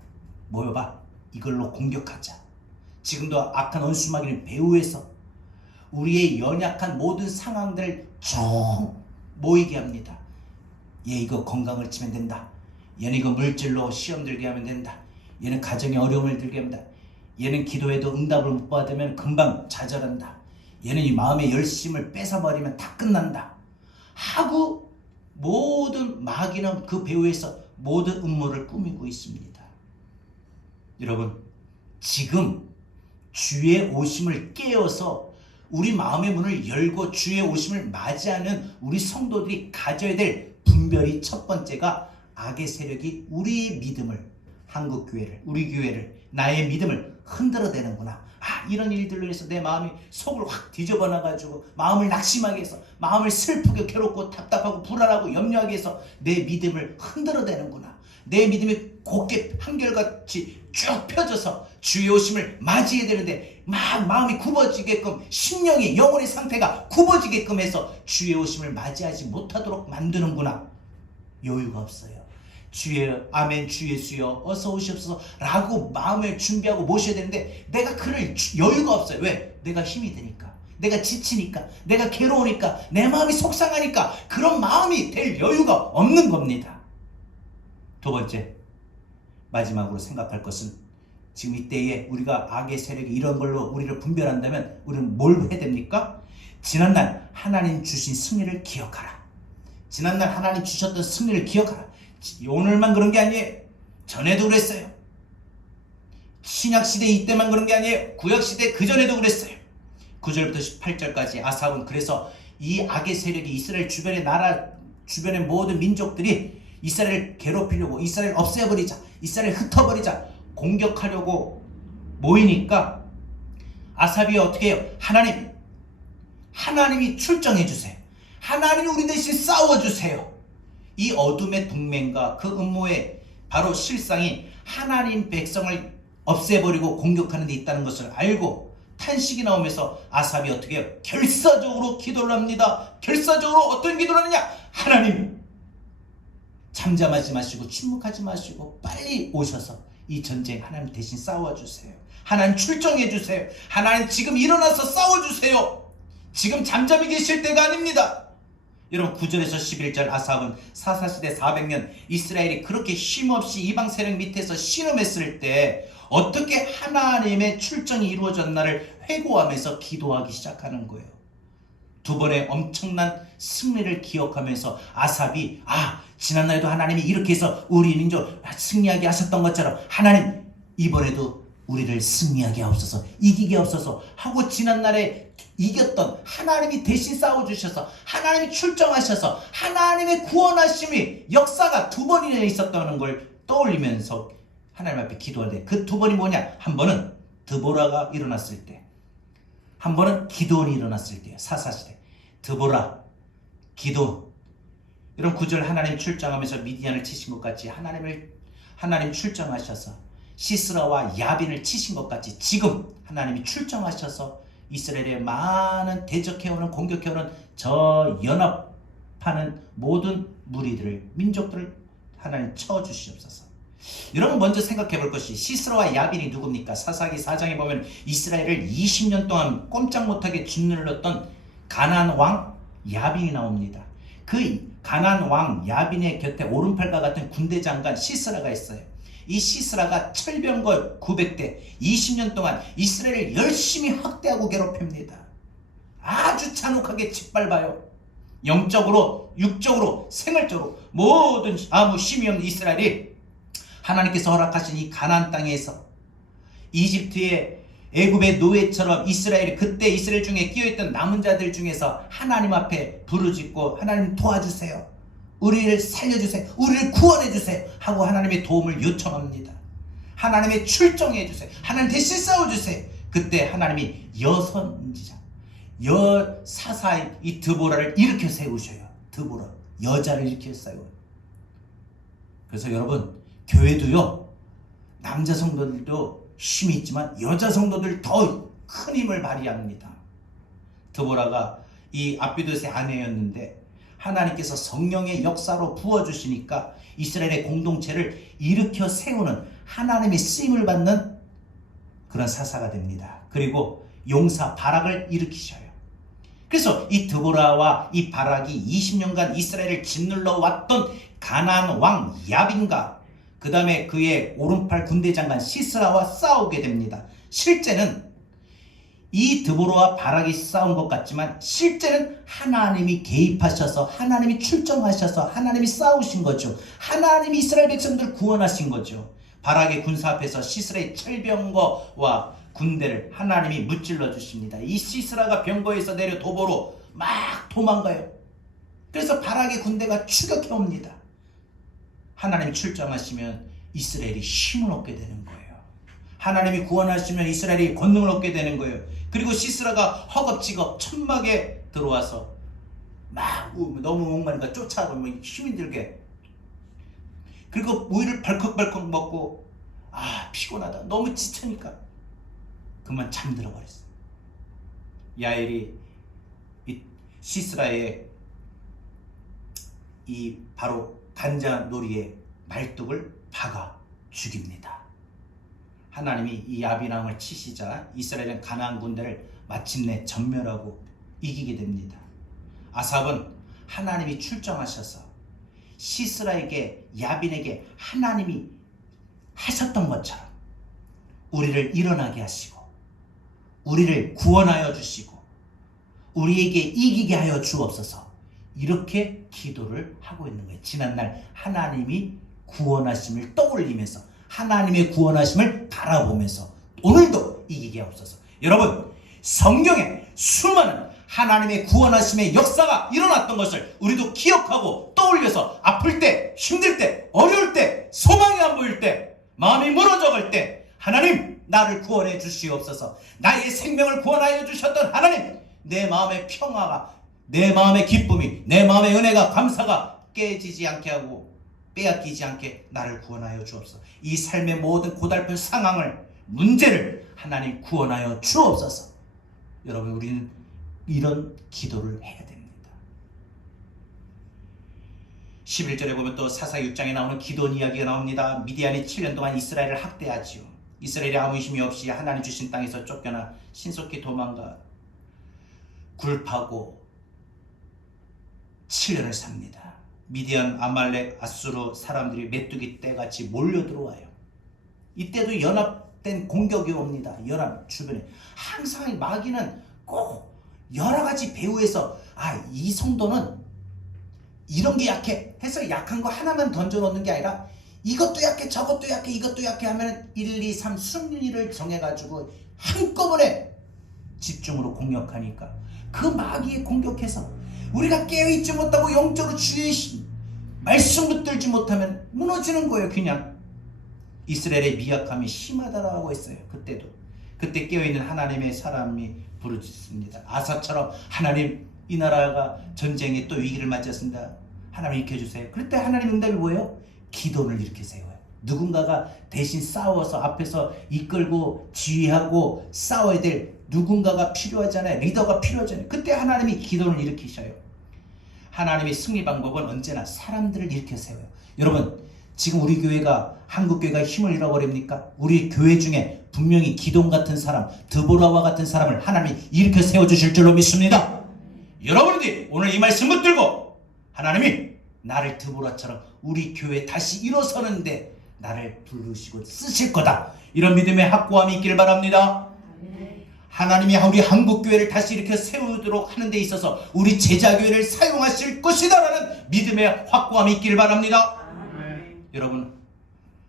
모여봐. 이걸로 공격하자. 지금도 악한 원수마귀는 배후에서 우리의 연약한 모든 상황들을 쭉 모이게 합니다. 얘 이거 건강을 치면 된다. 얘는 이거 물질로 시험 들게 하면 된다. 얘는 가정에 어려움을 들게 합니다. 얘는 기도해도 응답을 못 받으면 금방 좌절한다. 얘는 이 마음의 열심을 뺏어버리면 다 끝난다 하고, 모든 마귀는 그 배후에서 모든 음모를 꾸미고 있습니다. 여러분, 지금 주의 오심을 깨어서 우리 마음의 문을 열고 주의 오심을 맞이하는 우리 성도들이 가져야 될 분별이, 첫 번째가 악의 세력이 우리의 믿음을, 한국교회를, 우리 교회를, 나의 믿음을 흔들어대는구나. 이런 일들로 인해서 내 마음이 속을 확 뒤집어놔가지고 마음을 낙심하게 해서, 마음을 슬프게 괴롭고 답답하고 불안하고 염려하게 해서 내 믿음을 흔들어대는구나. 내 믿음이 곱게 한결같이 쭉 펴져서 주의 오심을 맞이해야 되는데 막 마음이 굽어지게끔, 심령이, 영혼의 상태가 굽어지게끔 해서 주의 오심을 맞이하지 못하도록 만드는구나. 여유가 없어요. 주의 아멘, 주 예수여 어서 오시옵소서 라고 마음을 준비하고 모셔야 되는데 내가 그럴 여유가 없어요. 왜? 내가 힘이 드니까, 내가 지치니까, 내가 괴로우니까, 내 마음이 속상하니까 그런 마음이 될 여유가 없는 겁니다. 두 번째, 마지막으로 생각할 것은, 지금 이때에 우리가 악의 세력이 이런 걸로 우리를 분별한다면 우리는 뭘 해야 됩니까? 지난날 하나님 주신 승리를 기억하라. 지난날 하나님 주셨던 승리를 기억하라. 오늘만 그런 게 아니에요. 전에도 그랬어요. 신약시대 이때만 그런 게 아니에요. 구약시대 그전에도 그랬어요. 9절부터 18절까지 아삽은 그래서 이 악의 세력이 이스라엘 주변의 나라, 주변의 모든 민족들이 이스라엘을 괴롭히려고, 이스라엘 없애버리자, 이스라엘 흩어버리자 공격하려고 모이니까 아삽이 어떻게 해요? 하나님이 출정해 주세요. 하나님이 우리 대신 싸워주세요. 이 어둠의 동맹과 그 음모의 바로 실상이 하나님 백성을 없애버리고 공격하는 데 있다는 것을 알고 탄식이 나오면서 아삽이 어떻게 해요? 결사적으로 기도를 합니다. 결사적으로 어떤 기도를 하느냐? 하나님, 잠잠하지 마시고 침묵하지 마시고 빨리 오셔서 이 전쟁 하나님 대신 싸워주세요. 하나님 출정해 주세요. 하나님 지금 일어나서 싸워주세요. 지금 잠잠히 계실 때가 아닙니다. 여러분 9절에서 11절 아삽은 사사시대 400년 이스라엘이 그렇게 쉼없이 이방 세력 밑에서 신음했을 때 어떻게 하나님의 출정이 이루어졌나를 회고하면서 기도하기 시작하는 거예요. 두 번의 엄청난 승리를 기억하면서 아삽이 지난날에도 하나님이 이렇게 해서 우리 민족 승리하게 하셨던 것처럼 하나님 이번에도 우리를 승리하게 하옵소서, 이기게 하옵소서 하고 지난날에 이겼던 하나님이 대신 싸워주셔서 하나님이 출정하셔서 하나님의 구원하심이 역사가 두 번이나 있었다는 걸 떠올리면서 하나님 앞에 기도하는데 그 두 번이 뭐냐? 한 번은 드보라가 일어났을 때, 한 번은 기드온이 일어났을 때예요. 사사시대 드보라, 기드온. 이런 구절 하나님 출정하면서 미디안을 치신 것 같이 하나님 출정하셔서 시스라와 야빈을 치신 것 같이 지금 하나님이 출정하셔서 이스라엘의 많은 대적해오는 공격해오는 저 연합하는 모든 무리들을 민족들을 하나님 쳐주시옵소서. 여러분 먼저 생각해 볼 것이 시스라와 야빈이 누굽니까? 사사기 4장에 보면 이스라엘을 20년 동안 꼼짝 못하게 짓눌렀던 가나안 왕 야빈이 나옵니다. 그 가나안 왕 야빈의 곁에 오른팔과 같은 군대 장관 시스라가 있어요. 이 시스라가 철병거 900대 20년 동안 이스라엘을 열심히 학대하고 괴롭힙니다. 아주 잔혹하게 짓밟아요. 영적으로, 육적으로, 생활적으로 모든 아무 힘이 없는 이스라엘이 하나님께서 허락하신 이 가나안 땅에서 이집트의 애굽의 노예처럼 이스라엘이 그때 이스라엘 중에 끼어있던 남은 자들 중에서 하나님 앞에 부르짖고 하나님 도와주세요, 우리를 살려주세요, 우리를 구원해주세요 하고 하나님의 도움을 요청합니다. 하나님의 출정해주세요, 하나님 대신 싸워주세요. 그때 하나님이 여선지자 사사의 이 드보라를 일으켜 세우셔요. 드보라, 여자를 일으켜 세워요. 그래서 여러분 교회도요, 남자 성도들도 힘이 있지만 여자 성도들 더 큰 힘을 발휘합니다. 드보라가 이 압비도스의 아내였는데 하나님께서 성령의 역사로 부어주시니까 이스라엘의 공동체를 일으켜 세우는 하나님의 쓰임을 받는 그런 사사가 됩니다. 그리고 용사 바락을 일으키셔요. 그래서 이 드보라와 이 바락이 20년간 이스라엘을 짓눌러 왔던 가나안 왕 야빈과 그 다음에 그의 오른팔 군대 장관 시스라와 싸우게 됩니다. 실제는 이 드보라와 바락이 싸운 것 같지만 실제는 하나님이 개입하셔서 하나님이 출정하셔서 하나님이 싸우신 거죠. 하나님이 이스라엘 백성들을 구원하신 거죠. 바락의 군사 앞에서 시스라의 철병거와 군대를 하나님이 무찔러 주십니다. 이 시스라가 병거에서 내려 도보로 막 도망가요. 그래서 바락의 군대가 추격해 옵니다. 하나님이 출정하시면 이스라엘이 힘을 얻게 되는 거예요. 하나님이 구원하시면 이스라엘이 권능을 얻게 되는 거예요. 그리고 시스라가 허겁지겁 천막에 들어와서 막 너무 목마르니까 쫓아가면 힘이 들게, 그리고 우유를 벌컥벌컥 먹고 피곤하다 너무 지쳐니까 그만 잠들어 버렸어요. 야엘이 이 시스라의 이 바로 간자놀이의 말뚝을 박아 죽입니다. 하나님이 이 야빈왕을 치시자 이스라엘은 가나안 군대를 마침내 전멸하고 이기게 됩니다. 아삽은 하나님이 출정하셔서 시스라에게 야빈에게 하나님이 하셨던 것처럼 우리를 일어나게 하시고 우리를 구원하여 주시고 우리에게 이기게 하여 주옵소서, 이렇게 기도를 하고 있는 거예요. 지난날 하나님이 구원하심을 떠올리면서 하나님의 구원하심을 바라보면서 오늘도 이기게 하옵소서. 여러분, 성경에 수많은 하나님의 구원하심의 역사가 일어났던 것을 우리도 기억하고 떠올려서 아플 때, 힘들 때, 어려울 때, 소망이 안 보일 때, 마음이 무너져 갈 때 하나님 나를 구원해 주시옵소서. 나의 생명을 구원하여 주셨던 하나님, 내 마음의 평화가, 내 마음의 기쁨이, 내 마음의 은혜가, 감사가 깨지지 않게 하고 빼앗기지 않게 나를 구원하여 주옵소서. 이 삶의 모든 고달픈 상황을, 문제를 하나님 구원하여 주옵소서. 여러분, 우리는 이런 기도를 해야 됩니다. 11절에 보면 또 사사 6장에 나오는 기도원 이야기가 나옵니다. 미디안이 7년 동안 이스라엘을 학대하지요. 이스라엘이 아무 의심이 없이 하나님 주신 땅에서 쫓겨나 신속히 도망가 굴파고 7년을 삽니다. 미디안, 아말렉, 아수르 사람들이 메뚜기 떼같이 몰려 들어와요. 이때도 연합된 공격이 옵니다. 연합 주변에 항상 마귀는 꼭 여러 가지 배후에서 이 성도는 이런 게 약해 해서 약한 거 하나만 던져 놓는 게 아니라 이것도 약해, 저것도 약해, 이것도 약해 하면 1, 2, 3 순위를 정해가지고 한꺼번에 집중으로 공격하니까 그 마귀에 공격해서 우리가 깨어있지 못하고 영적으로 주의 말씀 붙들지 못하면 무너지는 거예요. 그냥 이스라엘의 미약함이 심하다라고 했어요. 그때 깨어있는 하나님의 사람이 부르짖습니다. 아사처럼 하나님, 이 나라가 전쟁에 또 위기를 맞았습니다. 하나님 일으켜주세요. 그때 하나님 응답이 뭐예요? 기도를 이렇게 세워요. 누군가가 대신 싸워서 앞에서 이끌고 지휘하고 싸워야 될 누군가가 필요하잖아요. 리더가 필요하잖아요. 그때 하나님이 기도를 일으키셔요. 하나님의 승리 방법은 언제나 사람들을 일으켜 세워요. 여러분, 지금 우리 교회가, 한국교회가 힘을 잃어버립니까? 우리 교회 중에 분명히 기돈 같은 사람, 드보라와 같은 사람을 하나님이 일으켜 세워주실 줄로 믿습니다. 여러분들이 오늘 이 말씀 붙들고 하나님이 나를 드보라처럼 우리 교회 다시 일어서는데 나를 부르시고 쓰실 거다, 이런 믿음의 확고함이 있기를 바랍니다. 하나님이 우리 한국교회를 다시 일으켜 세우도록 하는 데 있어서 우리 제자교회를 사용하실 것이다 라는 믿음의 확고함이 있기를 바랍니다. 여러분,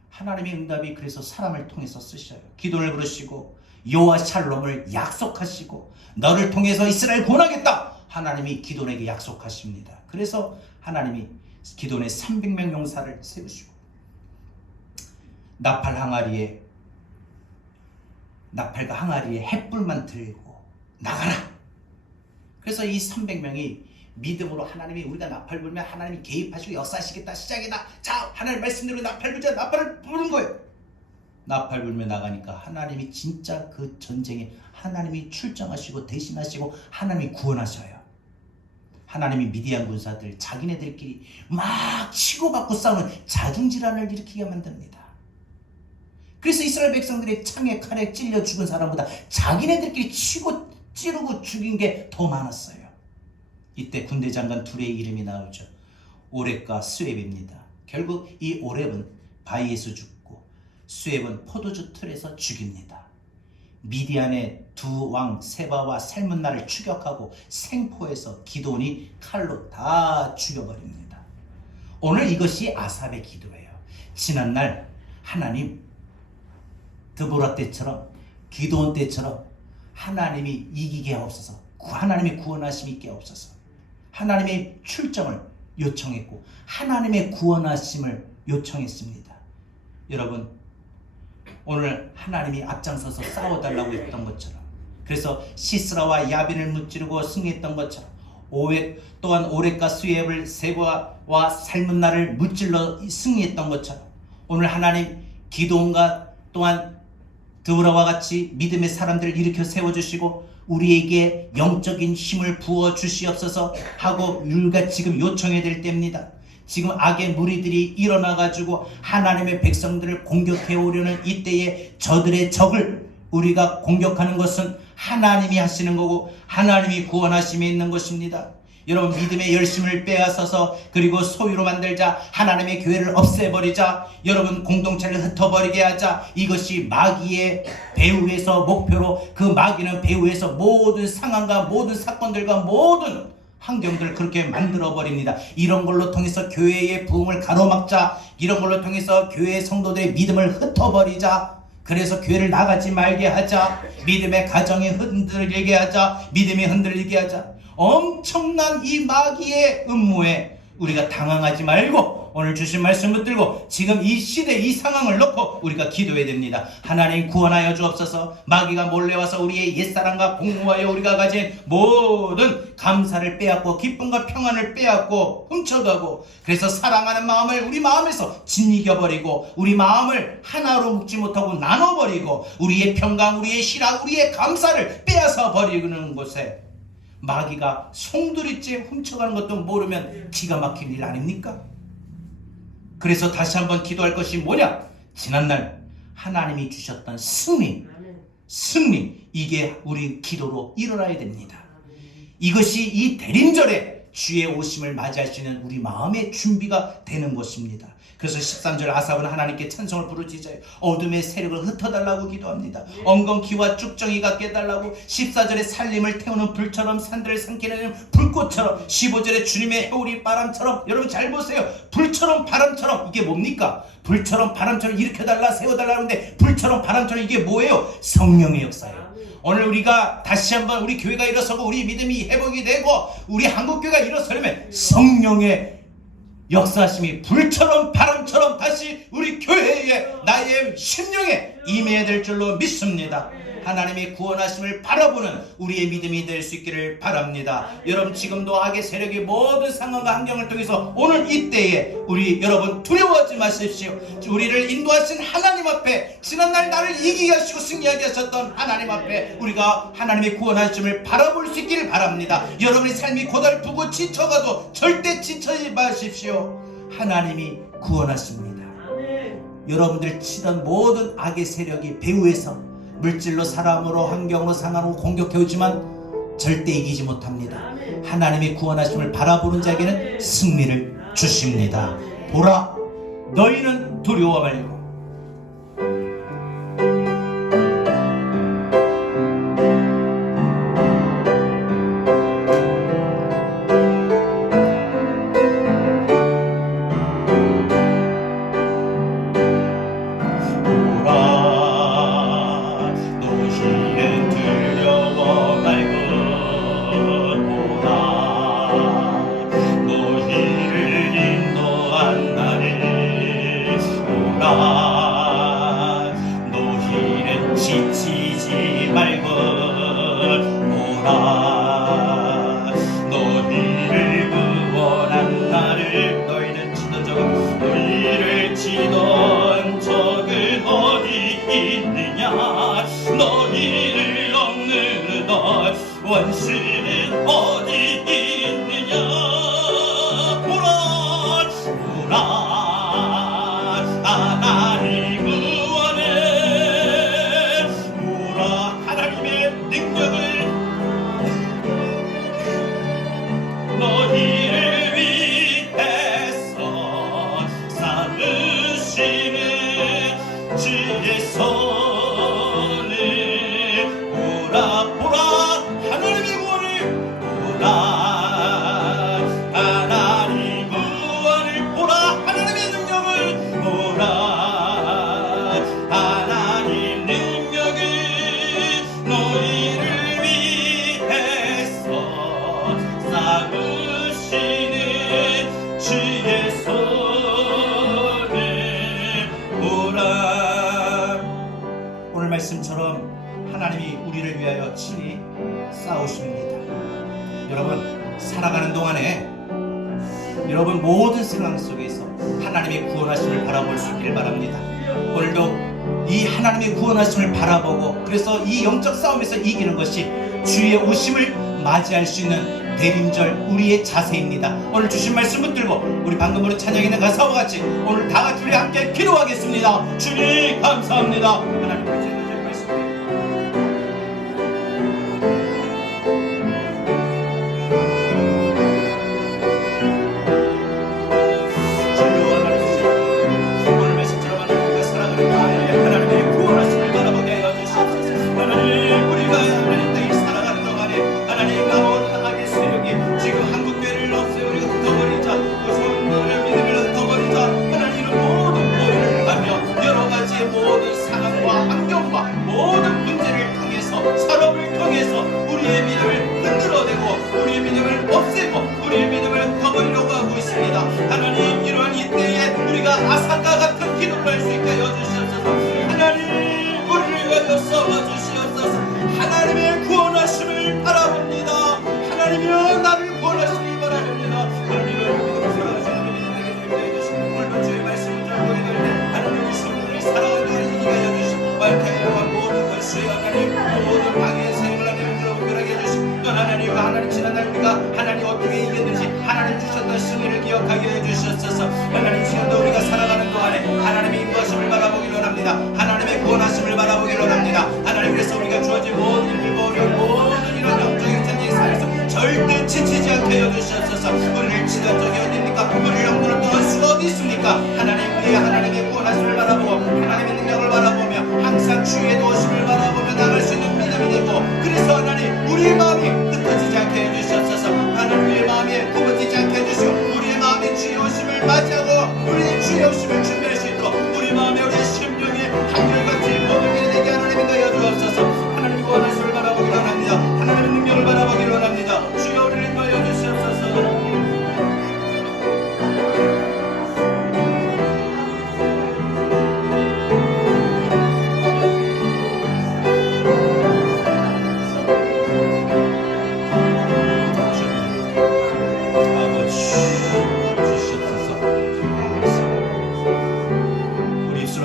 하나님의 응답이 그래서 사람을 통해서 쓰셔요. 기도를 부르시고 여호와 샬롬을 약속하시고 너를 통해서 이스라엘 구원하겠다, 하나님이 기돈에게 약속하십니다. 그래서 하나님이 기돈의 300명 용사를 세우시고 나팔과 항아리에 횃불만 들고 나가라. 그래서 이 300명이 믿음으로 하나님이 우리가 나팔 불면 하나님이 개입하시고 역사하시겠다, 시작이다, 자 하나님 말씀대로 나팔 불자, 나팔을 부는 거예요. 나팔 불며 나가니까 하나님이 진짜 그 전쟁에 하나님이 출정하시고 대신하시고 하나님이 구원하셔요. 하나님이 미디안 군사들 자기네들끼리 막 치고받고 싸우는 자중질환을 일으키게 만듭니다. 그래서 이스라엘 백성들이 창에 칼에 찔려 죽은 사람보다 자기네들끼리 치고 찌르고 죽인 게 더 많았어요. 이때 군대 장관 둘의 이름이 나오죠. 오렙과 스웹입니다. 결국 이 오렙은 바위에서 죽고 스웹은 포도주 틀에서 죽입니다. 미디안의 두 왕 세바와 살문나를 추격하고 생포해서 기돈이 칼로 다 죽여버립니다. 오늘 이것이 아삽의 기도예요. 지난날 하나님, 드보라 때처럼 기도원 때처럼 하나님이 이기게 하옵소서, 하나님의 구원하심이 있게 하옵소서. 하나님의 출정을 요청했고 하나님의 구원하심을 요청했습니다. 여러분, 오늘 하나님이 앞장서서 싸워달라고 했던 것처럼, 그래서 시스라와 야빈을 무찌르고 승리했던 것처럼 또한 오렙과 스웹을 세바와 살문나를 무찔러 승리했던 것처럼 오늘 하나님 기도원과 또한 드보라와 같이 믿음의 사람들을 일으켜 세워주시고 우리에게 영적인 힘을 부어 주시옵소서 하고 우리가 지금 요청해야 될 때입니다. 지금 악의 무리들이 일어나가지고 하나님의 백성들을 공격해 오려는 이때에 저들의 적을 우리가 공격하는 것은 하나님이 하시는 거고 하나님이 구원하심이 있는 것입니다. 여러분, 믿음의 열심을 빼앗아서 그리고 소유로 만들자, 하나님의 교회를 없애버리자, 여러분 공동체를 흩어버리게 하자, 이것이 마귀의 배후에서 목표로, 그 마귀는 배후에서 모든 상황과 모든 사건들과 모든 환경들 그렇게 만들어 버립니다. 이런 걸로 통해서 교회의 부흥을 가로막자, 이런 걸로 통해서 교회의 성도들의 믿음을 흩어버리자, 그래서 교회를 나가지 말게 하자, 믿음의 가정이 흔들리게 하자, 믿음이 흔들리게 하자, 엄청난 이 마귀의 음모에 우리가 당황하지 말고 오늘 주신 말씀 붙들고 지금 이 시대 이 상황을 놓고 우리가 기도해야 됩니다. 하나님 구원하여 주옵소서. 마귀가 몰래 와서 우리의 옛사람과 공모하여 우리가 가진 모든 감사를 빼앗고 기쁨과 평안을 빼앗고 훔쳐가고, 그래서 사랑하는 마음을 우리 마음에서 짓이겨버리고 우리 마음을 하나로 묶지 못하고 나눠버리고 우리의 평강, 우리의 실학, 우리의 감사를 빼앗아 버리는 곳에 마귀가 송두리째 훔쳐가는 것도 모르면 기가 막힌 일 아닙니까? 그래서 다시 한번 기도할 것이 뭐냐? 지난날 하나님이 주셨던 승리, 이게 우리 기도로 일어나야 됩니다. 이것이 이 대림절에 주의 오심을 맞이할 수 있는 우리 마음의 준비가 되는 것입니다. 그래서 13절 아삽은 하나님께 찬송을 부르짖어요. 어둠의 세력을 흩어달라고 기도합니다. 엉겅퀴와 쭉정이가 깨달라고. 14절에 살림을 태우는 불처럼, 산들을 삼키는 불꽃처럼. 15절에 주님의 해오리 바람처럼. 여러분 잘 보세요. 불처럼 바람처럼, 이게 뭡니까? 불처럼 바람처럼 일으켜달라, 세워달라는데 불처럼 바람처럼, 이게 뭐예요? 성령의 역사예요. 오늘 우리가 다시 한번 우리 교회가 일어서고 우리 믿음이 회복이 되고 우리 한국교회가 일어서려면 성령의 역사하심이 불처럼 바람처럼 다시 우리 교회에, 나의 심령에 임해야 될 줄로 믿습니다. 하나님의 구원하심을 바라보는 우리의 믿음이 될 수 있기를 바랍니다. 여러분 지금도 악의 세력이 모든 상황과 환경을 통해서 오늘 이때에 우리 여러분 두려워하지 마십시오. 우리를 인도하신 하나님 앞에, 지난날 나를 이기게 하시고 승리하게 하셨던 하나님 앞에 우리가 하나님의 구원하심을 바라볼 수 있기를 바랍니다. 여러분의 삶이 고달프고 지쳐가도 절대 지치지 마십시오. 하나님이 구원하십니다. 여러분들 치던 모든 악의 세력이 배후에서 물질로, 사람으로, 환경으로, 상황으로 공격해오지만 절대 이기지 못합니다. 하나님의 구원하심을 바라보는 자에게는 승리를 주십니다. 보라, 너희는 두려워 말고. 지치지 말고 오라. 너희를 구원한 나를. 너희는 치던 적은, 너희를 치던 적은 어디 있느냐? 너희를 억누르던 원수는 어디 있느냐? 오라, 오라. 하나님 너희를 위해서 삼으시는 주의 손을 보라, 보라. 하나님의 구원을 보라. 하나님 구원을 보라. 하나님의 능력을 보라. 하나님 능력을 너희를 위해서 삼으시는 주의 손을 보라. 오늘 말씀처럼 하나님이 우리를 위하여 친히 싸우십니다. 여러분 살아가는 동안에 여러분 모든 상황 속에서 하나님의 구원하심을 바라볼 수 있기를 바랍니다. 오늘도 이 하나님의 구원하심을 바라보고, 그래서 이 영적 싸움에서 이기는 것이 주의 오심을 맞이할 수 있는 대림절 우리의 자세입니다. 오늘 주신 말씀 붙들고 우리 방금 우리 찬양있는 가사와 같이 오늘 다 같이 우리 함께 기도하겠습니다. 주님 감사합니다. 하나님 주신 말씀 오늘 말씀처럼 하나님과 사랑하는 하나님의 구원하심을 바라보게 하여 주시옵소서. 하나님 우리가 하나님 땅에 살아가는 동안에 하나님 나오는 악의 세력이 지금 바라보기를 원합니다. 하나님, 그래서 우리가 주어진 모든 힘들고 어려운 모든 이런 영적인 전쟁 사이에서 절대 지치지 않게 해주시옵소서. 우리를 치던 적이 어디입니까? 우리를 영들을 떠날 수가 어디 있습니까? 하나님, 우리 하나님의 구원하심을 바라보고 하나님의 능력을 바라보며 항상 주의 도우심을 바라보며 나갈 수 있는 믿음이 되고, 그래서 하나님, 우리의 마음이 흩어지지 않게 해주시옵소서. 하나님, 우리의 마음이 굽어지지 않게 해주시고 우리의 마음이 주의 오심을 맞이하고 우리의 주의 오심을 준비할 수 있도록 우리 마음에 우리 심령이 한결같이 모든 일이 되게 하나님 인도하여 주옵소서. 하나님의 구원하심을 바라보기를 원합니다. 하나님의 능력을 바라보기를 원합니다. 주여 우리를 인도하여 주시옵소서.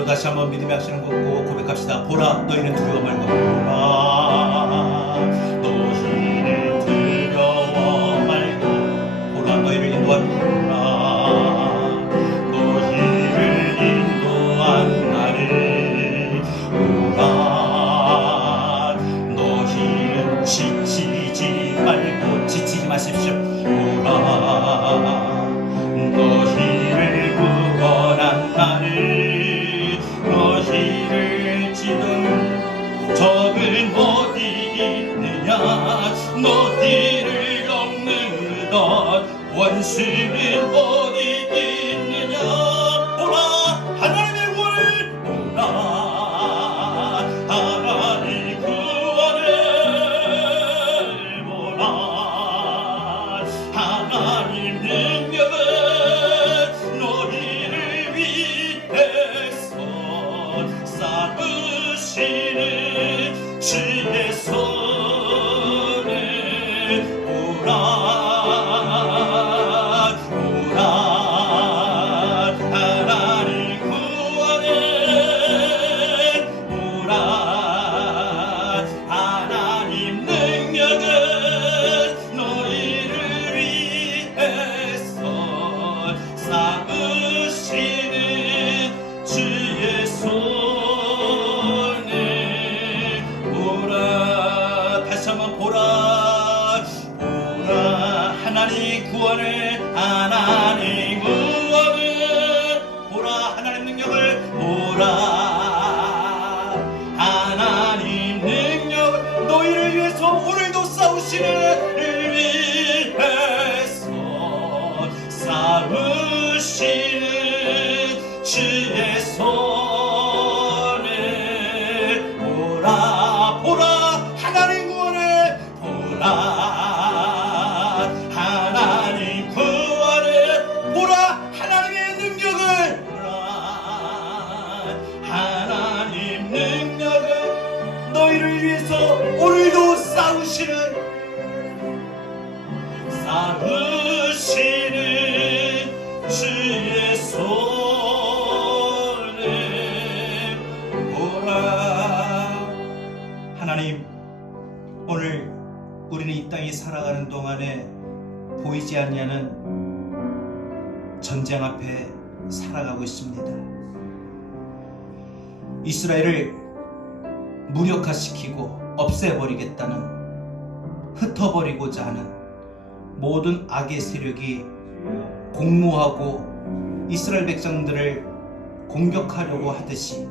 다시 한번 믿음의 악신을 걷고 고백합시다. 보라, 너희는 두려워 말고. 보라, 너희는 두려워 말고. 보라, 너희를 인도한. 보라, 너희를 인도한 나를. 보라, 너희는 지치지 말고. 지치지 마십시오. 보라, 너희를 구원한 나를. 너희를 치던 적은 어디 있느냐? 너희를 억누르던 원수는 어디 있느냐? 보라, 하나님의 구원을. 보라, 하나님의 구원을. 보라, 하나님 능력은 너희를 위해서 쌓으시는 주의 손을. 보라, 보라, 하나님 구원은. 보라, 하나님 능력은 너희를 위해서 쌓으시는 주의 손. 하나님 구원을. 하나님 구원을. 보라, 하나님 능력을. 보라, 하나님 능력을. 너희를 위해서 오늘도 싸우시는 위해서 싸우시는 주의 손을. 보라, 보라, 하나님 구원을. 보라, 오늘도 싸우시는 주의 손을. 보라. 하나님, 오늘 우리는 이 땅에 살아가는 동안에 보이지 않냐는 전쟁 앞에 살아가고 있습니다. 이스라엘을 무력화시키고 없애버리겠다는, 흩어버리고자 하는 모든 악의 세력이 공모하고 이스라엘 백성들을 공격하려고 하듯이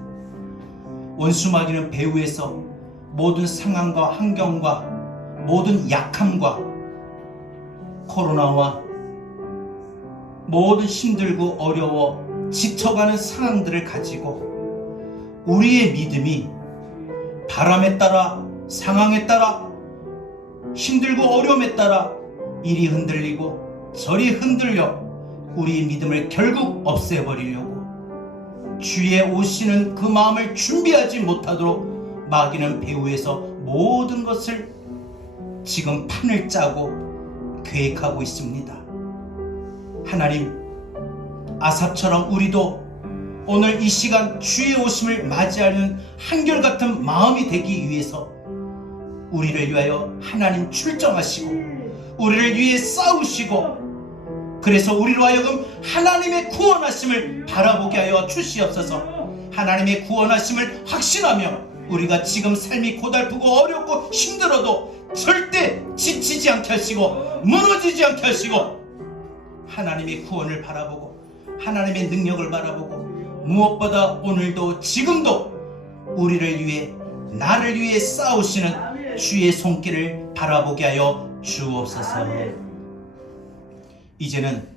원수마귀는 배후에서 모든 상황과 환경과 모든 약함과 코로나와 모든 힘들고 어려워 지쳐가는 상황들을 가지고 우리의 믿음이 바람에 따라, 상황에 따라, 힘들고 어려움에 따라 이리 흔들리고 저리 흔들려 우리의 믿음을 결국 없애버리려고 주의 오시는 그 마음을 준비하지 못하도록 마귀는 배후에서 모든 것을 지금 판을 짜고 계획하고 있습니다. 하나님, 아삽처럼 우리도 오늘 이 시간 주의 오심을 맞이하는 한결같은 마음이 되기 위해서 우리를 위하여 하나님 출정하시고 우리를 위해 싸우시고, 그래서 우리로 하여금 하나님의 구원하심을 바라보게 하여 주시옵소서. 하나님의 구원하심을 확신하며 우리가 지금 삶이 고달프고 어렵고 힘들어도 절대 지치지 않게 하시고 무너지지 않게 하시고 하나님의 구원을 바라보고 하나님의 능력을 바라보고 무엇보다 오늘도 지금도 우리를 위해 나를 위해 싸우시는 주의 손길을 바라보게 하여 주옵소서. 이제는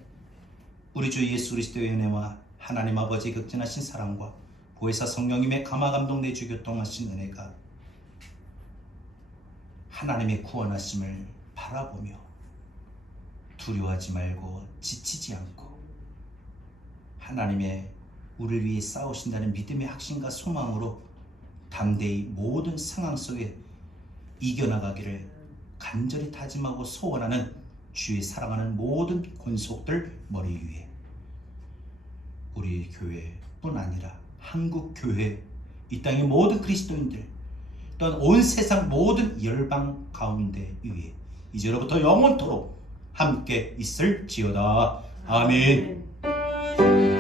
우리 주 예수 그리스도의 은혜와 하나님 아버지의 극진하신 사랑과 보혜사 성령님의 감화감동 내주 교통하신 은혜가 하나님의 구원하심을 바라보며 두려워하지 말고 지치지 않고 하나님의 우리를 위해 싸우신다는 믿음의 확신과 소망으로 담대히 모든 상황 속에 이겨나가기를 간절히 다짐하고 소원하는 주의 사랑하는 모든 권속들 머리 위에 우리 교회뿐 아니라 한국 교회, 이 땅의 모든 그리스도인들 또한 온 세상 모든 열방 가운데 위에 이제로부터 영원토록 함께 있을지어다. 아멘.